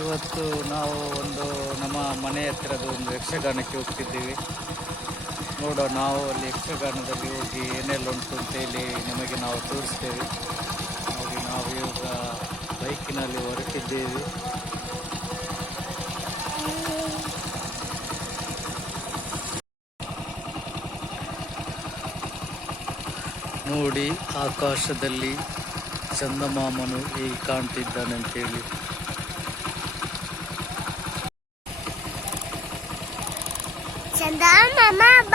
ಇವತ್ತು ನಾವು ಒಂದು ನಮ್ಮ ಮನೆ ಹತ್ತಿರದ ಒಂದು ಯಕ್ಷಗಾನಕ್ಕೆ ಹೋಗ್ತಿದ್ದೀವಿ. ನೋಡೋ ನಾವು ಅಲ್ಲಿ ಯಕ್ಷಗಾನದಲ್ಲಿ ಹೋಗಿ ಏನೆಲ್ಲ ಉಂಟು ಅಂತೇಳಿ ನಿಮಗೆ ನಾವು ತೋರಿಸ್ತೇವೆ. ಹಾಗೆ ನಾವು ಇವಾಗ ಬೈಕಿನಲ್ಲಿ ಹೊರಟಿದ್ದೇವೆ. ನೋಡಿ, ಆಕಾಶದಲ್ಲಿ ಚಂದಮಾಮನು ಈ ಕಾಣ್ತಿದ್ದಾನೆ ಅಂತೇಳಿ ಚಂದ ಮಾಮ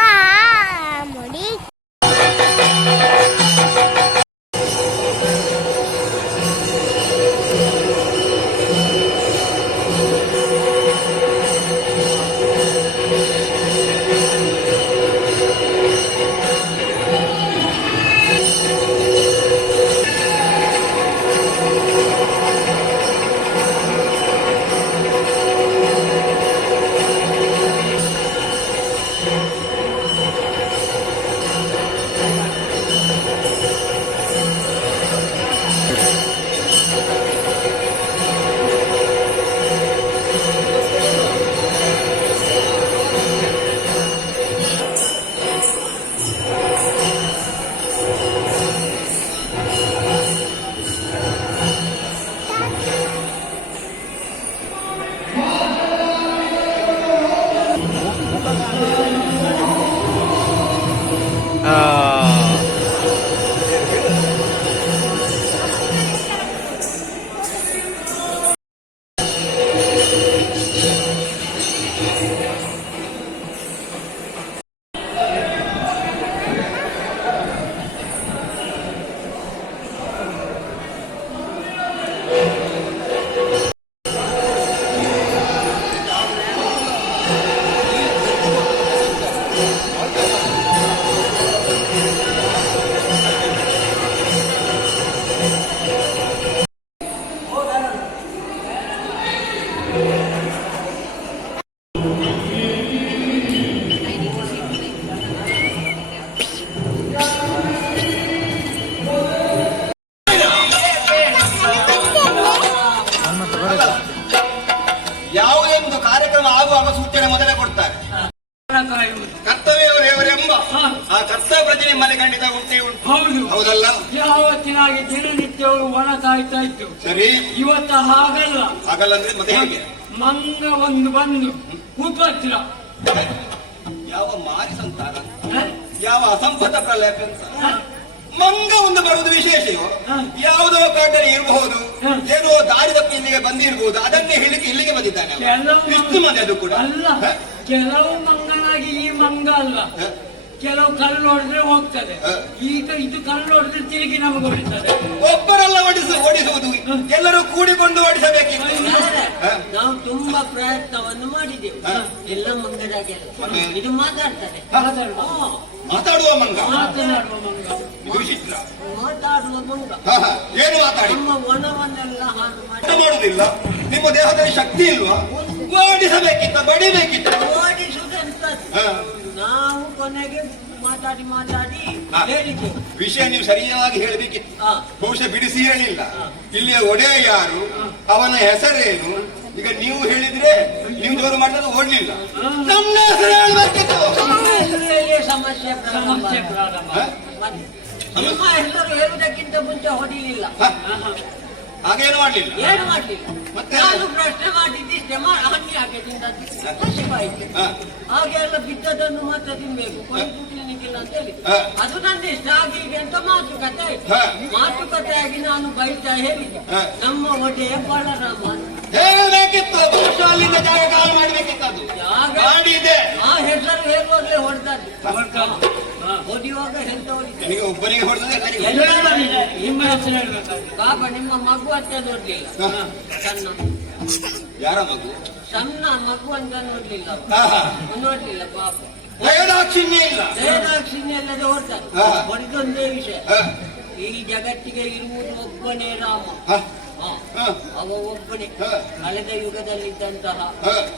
ಯಾವುದೇ ಒಂದು ಕಾರ್ಯಕ್ರಮ ಆಗುವಾಗ ಸೂಚನೆ ಮೊದಲೇ ಕೊಡ್ತಾರೆ. ಕರ್ತವ್ಯ ದೇವರೆಂಬ ಆ ಕರ್ತವ್ಯ ಪ್ರತಿ ನಿಮ್ಮಲ್ಲಿ ಖಂಡಿತ ಉಂಟೇ ಉಂಟು. ಹೌದು. ಹೌದಲ್ಲ? ಯಾವತ್ತಿನಾಗಿ ದಿನನಿತ್ಯವೂ ಒಣ ಕಾಯ್ತಾ ಇತ್ತು ಸರಿ. ಇವತ್ತ ಹಾಗಲ್ಲ. ಹಾಗಲ್ಲ ಅಂದ್ರೆ ಮತ್ತೆ ಹೇಗೆ? ಮಂಗ ಒಂದು ಬಂದು ಉಪದ್ರ ಯಾವ ಮಾರಿ ಸಂತಾನ? ಯಾವ ಅಸಂಪತ ಪ್ರಲೇಪ ಅಂತ? ಮಂಗ ಬರುವುದು ವಿಶೇಷವೋ ಯಾವುದೋ ಕಾಟನೆ ಇರಬಹುದು. ಏನೋ ದಾರಿ ತಪ್ಪಿ ಇಲ್ಲಿಗೆ ಬಂದಿರಬಹುದು ಅದನ್ನೇ ಹೇಳಿಕ್ಕೆ ಇಲ್ಲಿಗೆ ಬಂದಿದ್ದಾನೆ ವಿಷ್ಣು ಮಂದಿ ಅದು ಕೂಡ. ಅಲ್ಲ ಕೆಲವು ಮಂಗನಾಗಿ ಈ ಮಂಗ ಅಲ್ಲ? ಕೆಲವು ಕಲ್ಲು ನೋಡಿದ್ರೆ ಹೋಗ್ತದೆ. ಈಗ ಇದು ಕಲ್ಲು ನೋಡಿದ್ರೆ ತಿರುಗಿ ನಮಗೆ ಹೊಡಿತದೆ. ಒಬ್ಬರೆಲ್ಲ ಓಡಿಸ ಓಡಿಸುವುದು ಎಲ್ಲರೂ ಕೂಡಿಕೊಂಡು ಓಡಿಸಬೇಕಿತ್ತು ನಾವು ತುಂಬಾ ಪ್ರಯತ್ನವನ್ನು ಮಾಡಿದೆವು. ಎಲ್ಲ ಮಂಗದಾಗೆಲ್ಲ ಮತ್ತೆ? ಇದು ಮಾತಾಡ್ತದೆ. ಮಾತಾಡುವ. ಮಂಗ. ಮಾತನಾಡುವ ಮಂಗ. ಮಾತಾಡುವ ಮಂಗ. ಏನು ಮಾತಾಡಿ? ನಮ್ಮ ಒಣವನ್ನೆಲ್ಲ ಹಾಳು ಮಾಡಿ. ಮಾಡುವುದಿಲ್ಲ. ನಿಮ್ಮ ದೇಹದಲ್ಲಿ ಶಕ್ತಿ ಇಲ್ವಾ? ಓಡಿಸಬೇಕಿತ್ತ ಬಡಿಬೇಕಿತ್ತ. ಓಡಿಸುವುದಂತ. ನಾವು ಕೊನೆಗೆ ಮಾತಾಡಿ ಮಾತಾಡಿ ಹ. ವಿಷಯ ನೀವು ಸರಿಯಾಗಿ ಹೇಳಬೇಕಿತ್ತು ಹ. ಬಹುಶಃ ಬಿಡಿಸಿ ಹೇಳಿಲ್ಲ ಇಲ್ಲಿಯ ಒಡೆಯ ಯಾರು ಅವನ ಹೆಸರೇನು? ಈಗ ನೀವು ಹೇಳಿದ್ರೆ ನೀವು ಜೋರು ಮಾಡಿದ್ರೆ ಓಡ್ಲಿಲ್ಲ. ನಮ್ಮ ಹೆಸರು ಹೇಳ್ಬೇಕಿತ್ತು. ಹೆಸರಲ್ಲಿ ಸಮಸ್ಯೆ ಸಮಸ್ಯೆ ಪ್ರಾರಂಭ. ಹ? ನಿಮ್ಮ ಹೆಸರು ಹೇಳುವುದಕ್ಕಿಂತ ಮುಂಚೆ ಹೊಡಿಲಿಲ್ಲ. ಹ? ಹಾಗೇನು ಮಾಡ್ಲಿಲ್ಲ. ಏನು ಮಾಡಲಿಲ್ಲ. ಮತ್ತೆ? ನಾನು ಪ್ರಶ್ನೆ ಮಾಡಿದ್ದಿಷ್ಟೇ ಹಣ್ಣಿ ಹಾಗೆ ತಿಂದದ್ದು. ಹಸಿವಾಯ್ತು ಹ. ಹಾಗೆ ಎಲ್ಲ ಬಿದ್ದದನ್ನು ಮಾತ್ರ ತಿನ್ಬೇಕು. ತಿನ್ಲಿಕ್ಕಿಲ್ಲ ಅಂತ ಹೇಳಿ. ಅದು ನನ್ನ ಇಷ್ಟ. ಹಾಗೆ ಹೀಗೆ ಅಂತ ಮಾತುಕತೆ ಆಯ್ತು. ಹ. ಮಾತುಕತೆಯಾಗಿ ನಾನು ಬೈತಾ ಹೇಳಿದ್ದೆ. ನಮ್ಮ ಒಡೆಯ ಬಲರಾಮ ಹೇಳಬೇಕಿತ್ತು. ಅಲ್ಲಿಂದ ಜಾಗ ಕಾಲ ಮಾಡಬೇಕಿತ್ತು ಅದು. ಜಾಗ? ಗಾಡಿ ಇದೆ ಆ ಹೆಸರು ಹೇಳುವಾಗಲೇ ಹೊಡೆದದ್ದು ಹೊಡೆಯುವಾಗ ಎಂತ ಹೊಡಿತಾರೆ ಒಬ್ಬನಿಗೆ ಹೊಡೆದ್ರೆ ನಿಮ್ಮ ಹೆಸರು ಪಾಪ ನಿಮ್ಮ ಮಗು ಅಂತ ನೋಡ್ಲಿಲ್ಲ. ಸಣ್ಣ. ಯಾರ ಮಗು? ಸಣ್ಣ ಮಗು ಅಂತ ನೋಡ್ಲಿಲ್ಲ. ನೋಡ್ಲಿಲ್ಲ ಪಾಪ. ದಯದಾಕ್ಷಿಣ್ಯ ಇಲ್ಲ. ದಯದಾಕ್ಷಿಣ್ಯ ಅಲ್ಲದೆ ಹೊರತಾರೆ. ಹೊಡೆದೊಂದೇ ವಿಷಯ. ಈ ಜಗತ್ತಿಗೆ ಇರುವುದು ಒಬ್ಬನೇ ರಾಮ. ಅವ ಒಬ್ಬನೇ. ಕಳೆದ ಯುಗದಲ್ಲಿದ್ದಂತಹ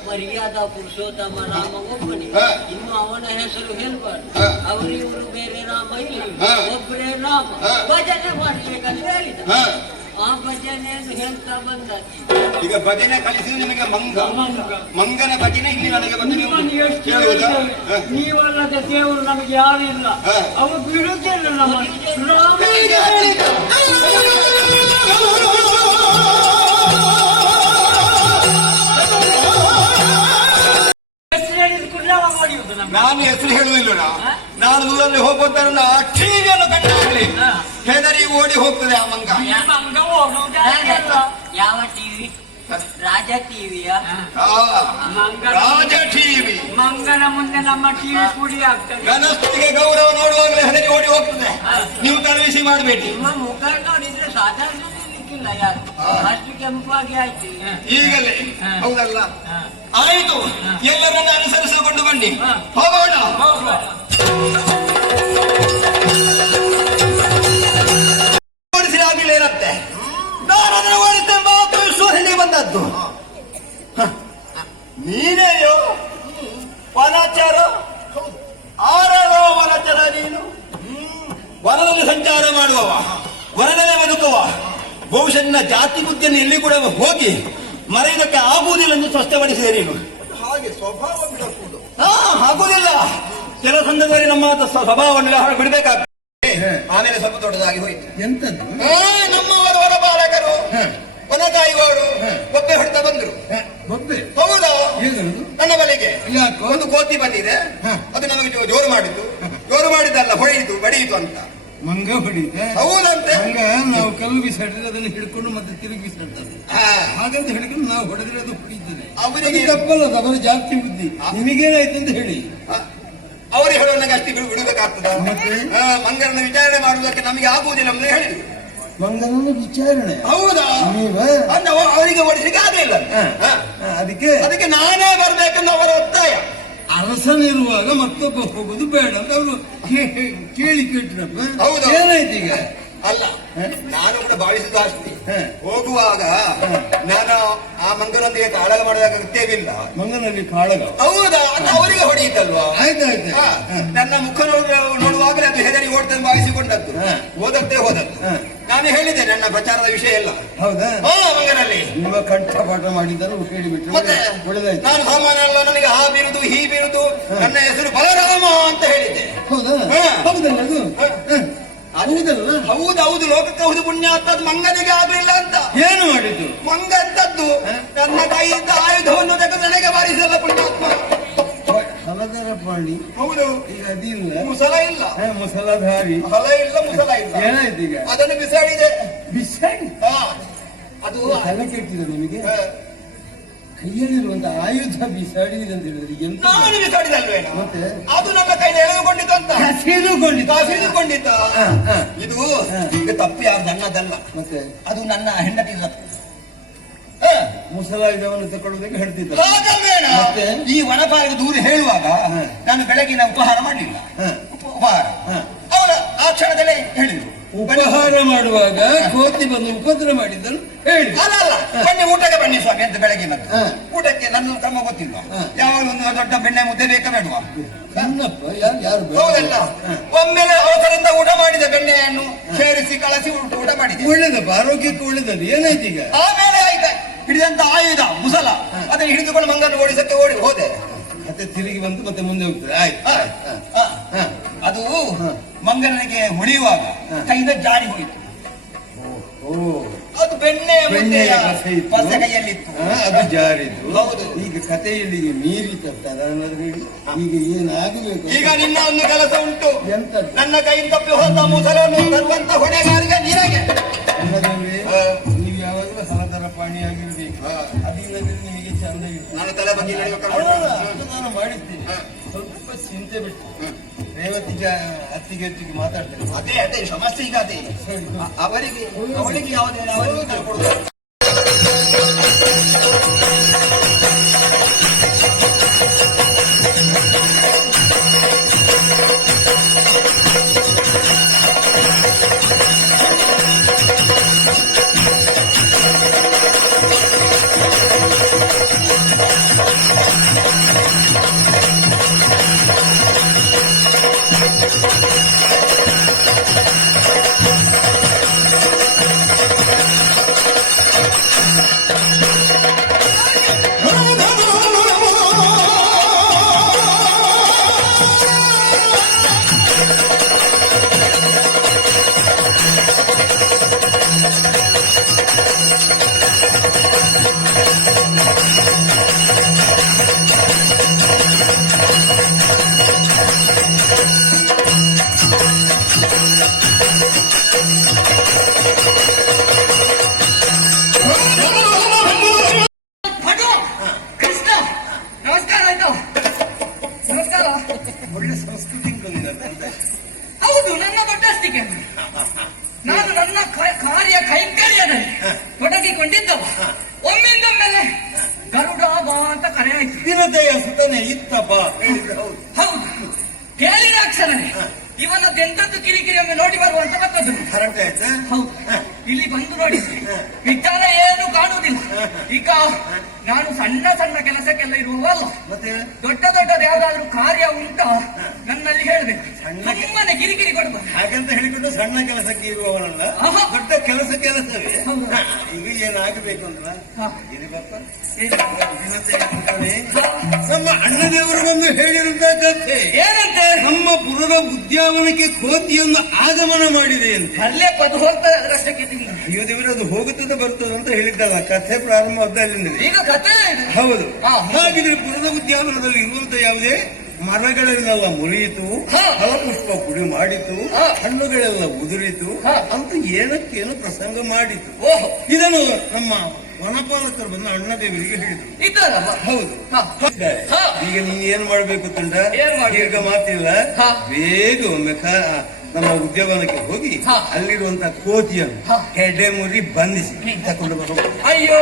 ಮರ್ಯಾದ ಪುರುಷೋತ್ತಮ ರಾಮ ಒಬ್ಬನೇ. ಇನ್ನು ಅವನ ಹೆಸರು ಹೇಳ್ಬಾರ್ದು. ಅವರಿವರು ಬೇರೆ ರಾಮ ಇಲ್ಲ. ಒಬ್ಬರೇ ರಾಮ. ಭಜನೆ ಮಾಡ್ಬೇಕಂತ ಹೇಳಿದ. ಆ ಭಜನೆ ಭಜನೆಯನ್ನು ಹೇಳ್ತಾ ಬಂದ ಈಗ ಭಜನೆ ಕಲಿಸಿ ನಿಮಗೆ ಮಂಗ. ಮಂಗ. ಮಂಗನ ಭಜನೆ ಇಲ್ಲಿ ನನಗೆ ಬಂದು ನೀವಲ್ಲದ ದೇವರು ನಮಗೆ ಯಾರಿಲ್ಲ ಇಲ್ಲ. ಅವು ಬಿಡುತ್ತಿಲ್ಲ ನಮ್ಮ ರಾಮ. ನಾನು ಹೆಸರು ಹೇಳುವುದಿಲ್ಲ ನಾನು ದೂರಲ್ಲಿ ಹೋಗುವುದನ್ನ ಟಿವಿಯನ್ನು ಕಂಡಾಗಲಿ ಹ. ಹೆದರಿ ಓಡಿ ಹೋಗ್ತದೆ ಆ ಮಂಗ. ಯಾವ ಟಿವಿ? ರಾಜ ಟಿವಿಯ? ರಾಜ ಟಿವಿ. ಮಂಗನ ಮುಂದೆ ನಮ್ಮ ಟಿವಿ ಪುಡಿ ಆಗ್ತದೆ. ಗಣಸ್ತಿಗೆ ಗೌರವ ನೋಡುವಾಗಲೇ ಹೆದರಿ ಓಡಿ ಹೋಗ್ತದೆ. ನೀವು ತಲೆಬಿಸಿ ಮಾಡಬೇಡಿ. ನಿಮ್ಮ ಮುಖ ನೋಡಿದ್ರೆ ಸಾಧಾರಣ ನಿಲ್ಲಿಕ್ಕಿಲ್ಲ ಯಾರು? ಅಷ್ಟು ಕೆಂಪಾಗಿ ಆಯ್ತು ಈಗಲೇ? ಹೌದಲ್ಲ. ಆಯಿತು. ಎಲ್ಲರನ್ನ ಅನುಸರಿಸಿಕೊಂಡು ಬನ್ನಿ. ಹೋಗೋಣ. ಹೋಗುವ. ಓಡಿಸಿದ ನಾನು ಅದನ್ನು ಬಂದದ್ದು. ನೀನೇಯೋ? ವನಚರ? ಆರರೋ ವನಚರ ನೀನು? ವನದಲ್ಲಿ ಸಂಚಾರ ಮಾಡುವವ. ವನದಲ್ಲೇ ಬದುಕುವ. ಬಹುಶಃ ನಿನ್ನ ಜಾತಿ ಬುದ್ಧಿಯನ್ನು ಇಲ್ಲಿ ಕೂಡ ಹೋಗಿ ಮರೆಯುವುದಕ್ಕೆ ಆಗುವುದಿಲ್ಲ ಎಂದು ಸ್ಪಷ್ಟಪಡಿಸಿದೆ ನೀನು. ಹಾಗೆ ಸ್ವಭಾವ ಹಾ ಆಗುವುದಿಲ್ಲ. ಕೆಲ ಸಂದರ್ಭದಲ್ಲಿ ನಮ್ಮ ಸ್ವಭಾವವನ್ನು ಬಿಡಬೇಕಾಗ್ತದೆ. ಆಮೇಲೆ ಸ್ವಲ್ಪ ದೊಡ್ಡದಾಗಿ ಹೋಯ್ತು. ಎಂತದ್ದು ಆ, ನಮ್ಮವರು ಹೊರಬಾಲಕರು ಬಾಲಕರು ಕಾಯುವವರು ಒಬ್ಬೆ ಹೊಡ್ತಾ ಬಂದ್ರು. ಬೊಬ್ಬೆ? ಹೌದಾ? ನನ್ನ ಬಳಿಗೆ ಯಾಕೋ? ಒಂದು ಕೋತಿ ಬಂದಿದೆ. ಅದು ನಮಗೆ ಜೋರು ಮಾಡಿದ್ದು ಜೋರು ಮಾಡಿದ್ದಲ್ಲ ಹೊಡೆಯಿತು ಬಡಿಯಿತು ಅಂತ. ಮಂಗ ಹೊಡಿತ ಹೌದಂತೆ. ಹಂಗ ನಾವು ಕಲ್ಲು ಬಿಸಾಡಿದ್ರೆ ಅದನ್ನ ಹಿಡ್ಕೊಂಡು ಮತ್ತೆ ತಿರುಗಿ ಬಿಸಾಡ್ತಾರೆ. ಹಾಗಂತ ಹಿಡ್ಕೊಂಡು ನಾವು ಹೊಡೆದ್ರೆ ಅದು ಹೊಡಿತದೆ ಅವರಿಗೆ ತಪ್ಪಲ್ಲ ಅವರ ಜಾಸ್ತಿ ಬುದ್ಧಿ. ನಿಮಗೇನಾಯ್ತು ಅಂತ ಹೇಳಿ. ಅವರು ಹೇಳೋ ನಂಗೆ ಅಷ್ಟು ಬಿಡು ಮಂಗನ ವಿಚಾರಣೆ ಮಾಡುವುದಕ್ಕೆ ನಮಗೆ ಆಗುವುದಿಲ್ಲ ಅಂತ ಹೇಳಿದ್ರು ಮಂಗನ ವಿಚಾರಣೆ. ಹೌದಾ? ಅವರಿಗೆ ಓಡಿಸಲಿಕ್ಕೆ ಆಗಲಿಲ್ಲ ಅದಕ್ಕೆ? ಅದಕ್ಕೆ ನಾನೇ ಬರ್ಬೇಕಂತ ಅವರ ಒತ್ತಾಯ. ಅರಸನಿರುವಾಗ ಮತ್ತೊಬ್ಬ ಹೋಗುದು ಬೇಡ ಅಂತ ಅವರು ಕೇಳಿ ಕೇಳ್ತಿರಪ್ಪ ಹೌದು. ಏನಾಯ್ತು ಈಗ? ಅಲ್ಲ ನಾನು ಕೂಡ ಭಾವಿಸಿದ ಅಷ್ಟೇ. ಹೋಗುವಾಗ ನಾನು ಆ ಮಂಗನೊಂದಿಗೆ ಕಾಳಗ ಮಾಡಿದಾಗ ಅಗತ್ಯವಿಲ್ಲ. ಮಂಗನಲ್ಲಿ ಕಾಳಗ? ಹೌದಾ? ಅಂತ ಅವರಿಗೆ ಹೊಡೆಯಿತಲ್ವಾ? ಆಯ್ತಾಯ್ತು. ನನ್ನ ಮುಖ ನೋಡುವ- ನೋಡುವಾಗಲೇ ಅದು ಹೆದರಿ ಓಡ್ತಾನೆ ಭಾವಿಸಿಕೊಂಡದ್ದು. ಹ. ಹೋದದ್ದೇ. ನಾನು ಹೇಳಿದೆ ನನ್ನ ಪ್ರಚಾರದ ವಿಷಯ ಎಲ್ಲ. ಹೌದಾ? ಹಾ ಮಂಗನಲ್ಲಿ. ನಿಮ್ಮ ಕಂಠಪಾಠ ಮಾಡಿದ್ದರು ಹೇಳಿಬಿಟ್ರೆ ಮತ್ತೆ ಒಳ್ಳೆದಾಯ್ತು. ನಾನು ಸಾಮಾನ್ಯ ಅಲ್ಲ ನನಗೆ ಆ ಬಿರುದು ಹೀ ಬಿರುದು ನನ್ನ ಹೆಸರು ಬಲರಾಮ ಅಂತ ಹೇಳಿದ್ದೆ. ಹೌದಾ? ಹೌದು ಹೌದಲ್ಲ ಅದು? ಹೌದು ಹ. ಹೌದಲ್ಲ? ಹೌದೌದು ಲೋಕಕ್ಕೆ ಹೌದು ಪುಣ್ಯ ಅಂತದ್ದು ಮಂಗನಿಗೆ ಆಗಲಿಲ್ಲ ಅಂತ. ಏನು ಮಾಡಿದ್ದು? ಮಂಗ ಅಂತದ್ದು ನನ್ನ ಕೈಯಿಂದ ಆಯುಧವನ್ನು ತೆಗೆದು ಪಾಣಿ ಹೌದು. ಈಗ ಅದಿಲ್ಲ ಮುಸಲ ಇಲ್ಲ. ಮುಸಲಧಾರಿ. ಹೊಲ ಇಲ್ಲ ಮುಸಲ ಇಲ್ಲ. ಏನಾಯ್ತು ಈಗ? ಅದನ್ನು ಬಿಸಾಡಿದೆ. ಬಿಸಾಡಿ. ಅದು ತಲೆ ಕೆಟ್ಟಿದೆ ನಿಮಗೆ? ಹಾ. ಕೈಯಲ್ಲಿರುವಂತ ಆಯುಧ ಬಿಸಾಡಿದೆ ಅಂತ ಹೇಳಿದ್ರೆ ಎಂತ ನಾನು ಬಿಸಾಡಿದಲ್ವೇನ? ಮತ್ತೆ? ಅದು ನನ್ನ ಎಳೆದುಕೊಂಡಿದ್ದಂತ. ಅಂತ ಹ, ಹ. ಇದು. ಈಗ ತಪ್ಪಿ ಯಾರು ನನ್ನದಲ್ಲ. ಮತ್ತೆ? ಅದು ನನ್ನ ಹೆಂಡತಿ ತಪ್ಪು. ಮುಸಲಾಯುಧವನ್ನು ತಗೊಳ್ಳುವುದಕ್ಕೆ ಹೇಳ್ತಿದ್ದ. ಮತ್ತೆ? ಈ ವನಪಾಲಿಗೆ ದೂರ ಹೇಳುವಾಗ. ನಾನು ಬೆಳಗಿನ ಉಪಹಾರ ಮಾಡಲಿಲ್ಲ. ಹ. ಉಪಹಾರ. ಹ. ಅವರ ಆ ಕ್ಷಣದಲ್ಲೇ ಹೇಳಿದ್ರು. ಉಪಹಾರ ಮಾಡುವಾಗ ಕೋತಿ ಬಂದು ಉಪದ್ರ ಮಾಡಿದ್ದನ್ನು ಹೇಳಿ ಅಲ್ಲ ಅಲ್ಲ. ಬನ್ನಿ ಊಟಕ್ಕೆ ಬನ್ನಿ ಸ್ವಾಮಿ ಅಂತ ಬೆಳಗಿನ. ಊಟಕ್ಕೆ ನನ್ನ ಕ್ರಮ ಗೊತ್ತಿಲ್ಲ. ಯಾವಾಗ ಒಂದು ದೊಡ್ಡ ಬೆಣ್ಣೆ ಮುದ್ದೆ ಬೇಕಾ ಬೇಡವಾ? ಹೌದಲ್ಲ. ಒಮ್ಮೆಲೆ ಅವಸರದಿಂದ ಊಟ ಮಾಡಿದ ಬೆಣ್ಣೆಯನ್ನು ಸೇರಿಸಿ ಕಳಿಸಿ ಊಟ ಊಟ ಮಾಡಿದೆ. ಒಳ್ಳೇದಪ್ಪ ಆರೋಗ್ಯಕ್ಕೆ ಒಳ್ಳೇದಲ್ಲ. ಏನಾಯ್ತು ಈಗ? ಆಮೇಲೆ ಆಯ್ತ. ಹಿಡಿದಂತ ಆಯುಧ ಮುಸಲ. ಅದನ್ನು ಹಿಡಿದುಕೊಂಡು ಮಂಗನ ಓಡಿಸಕ್ಕೆ ಓಡಿ ಹೋದೆ. ಮತ್ತೆ ತಿರುಗಿ ಬಂದು ಮತ್ತೆ ಮುಂದೆ ಹೋಗ್ತದೆ. ಆಯ್ತು. ಅದು ಮಂಗನಿಗೆ ಹೊಡೆಯುವಾಗ. ಕೈಯಿಂದ ಜಾರಿ ಹೋಯಿತು. ಓ ಅದು ಬೆಣ್ಣೆ ಬೆಣ್ಣೆಯ. ಪಸ ಕೈಯಲ್ಲಿತ್ತು. ಅದು ಜಾರಿದ್ದು. ಹೌದು. ಈಗ ಕಥೆಯಲ್ಲಿ ಮೀರಿ ಹೇಳಿ. ಈಗ ಏನಾಗಬೇಕು ಈಗ ನಿನ್ನ ಒಂದು ಕೆಲಸ ಉಂಟು. ಎಂತ ನನ್ನ ಕೈಯಿಂದ ತಪ್ಪಿ ಹೋದ ಮುಸಲನ್ನು ತರುವಂತ ಹೊಣೆಗಾರಿಗೆ ನಿನಗೆ. ಹಲದರ ಪಾಣಿಯಾಗಿರ್ಬೇಕು ಅದಿಲ್ಲದ್ರೆ ನಿಮಗೆ ಚಂದ ನಾನು ಮಾಡಿದ್ದೀನಿ ಸ್ವಲ್ಪ ಚಿಂತೆ ಬಿಟ್ಟು ರೇವತಿ ಅತ್ತಿಗೆ ಅತ್ತಿಗೆ ಮಾತಾಡ್ತೇನೆ. ಅದೇ ಅದೇ ಸಮಸ್ಯೆ ಈಗ ಅದೇ ಒಳ್ಳೆ ಸಂಸ್ಕೃತಿ ಹೌದು ನನ್ನ ದೊಡ್ಡಸ್ತಿಕೆ ನಾನು ನನ್ನ ಕಾರ್ಯ ಕೈಂಕರ್ಯದಲ್ಲಿ ತೊಡಗಿಕೊಂಡಿದ್ದವ ಒಮ್ಮಿಂದೊಮ್ಮೆಲೆ ಗರುಡ ಬಾ ಅಂತ ಕರೆ ದಿನದಯ ಸುತನೆ ಇತ್ತ ಬಾ ಹೌದು. ಕೇಳಿದ ಅಕ್ಷರನೇ ಇವನದ್ದೆಂತದ್ದು ಕಿರಿಕಿರಿ ಒಮ್ಮೆ ನೋಡಿ ಬರುವಂತ ಬರ್ತದ್ದು ಆಯ್ತಾ? ಹೌದು. ಇಲ್ಲಿ ಬಂದು ನೋಡಿ. ವಿಜ್ಞಾನ ಏನು ಕಾಣುವುದಿಲ್ಲ ಈಗ ನಾನು ಸಣ್ಣ ಸಣ್ಣ ಕೆಲಸಕ್ಕೆಲ್ಲ ಇರುವವಲ್ಲ ಮತ್ತೆ? ದೊಡ್ಡ ದೊಡ್ಡದು ಯಾವ್ದಾದ್ರು ಕಾರ್ಯ ಉಂಟಾ ನನ್ನಲ್ಲಿ ಹೇಳಬೇಕು. ಸುಮ್ಮನೆ ಕಿರಿಕಿರಿ ಕೊಡ್ಬೋದು ಹಾಗಂತ ಹೇಳಿಕೊಂಡು ಸಣ್ಣ ಕೆಲಸಕ್ಕೆ ಇರುವವನಲ್ಲ. ದೊಡ್ಡ ಕೆಲಸ ಕೆಲಸವೇ. ಈಗ ಏನಾಗಬೇಕು. ನಮ್ಮ ಅಣ್ಣದೇವರು ಬಂದು ಹೇಳಿರುವಂತ ಕಥೆ. ಏನಂತೆ? ನಮ್ಮ ಪುರದ ಉದ್ಯಾವನಕ್ಕೆ ಕೋತಿಯನ್ನು ಆಗಮನ ಮಾಡಿದೆ ಅಂತ. ಅಲ್ಲೇ ಪದ ತಿಂದ ಅಯ್ಯೋ ದೇವರು ಅದು ಹೋಗುತ್ತದೆ ಬರ್ತದೆ ಅಂತ ಹೇಳಿದ್ದಲ್ಲ. ಕಥೆ ಪ್ರಾರಂಭ ಅಲ್ಲಿಂದ ಈಗ ಇದು. ಹೌದು. ಹಾಗಿದ್ರೆ ಪುರದ ಉದ್ಯಾನವನದಲ್ಲಿ ಇರುವಂತ ಯಾವುದೇ ಮರಗಳೆಲ್ಲ ಮುರಿಯಿತು. ಫಲಪುಷ್ಪ ಪುಡಿ ಮಾಡಿತು. ಹಣ್ಣುಗಳೆಲ್ಲ ಉದುರಿತು. ಅಂತ ಏನಕ್ಕೇನು ಪ್ರಸಂಗ ಮಾಡಿತು ಓಹೋ ಇದನ್ನು ನಮ್ಮ ವನಪಾಲಕರು ಬಂದು ಅಣ್ಣದೇವರಿಗೆ ಹೇಳಿದ್ರು ಇದ್ದಾರಲ್ಲ ಹೌದು ಹಾ. ಹಾ. ಈಗ ನೀನ್ ಏನ್ ಮಾಡ್ಬೇಕು ತಂಡ? ದೀರ್ಘ ಮಾತಿಲ್ಲ ಹಾ. ಬೇಗ ಒಮ್ಮೆ ಕ- ನಮ್ಮ ಉದ್ಯೋಗಕ್ಕೆ ಹೋಗಿ ಹಾ. ಅಲ್ಲಿರುವಂತ ಕೋತಿಯನ್ನು ಹಾ. ಹೆಡೆ ಮುರಿ ಬಂಧಿಸಿ ತಕೊಂಡು ಬರಬಹುದು ಅಯ್ಯೋ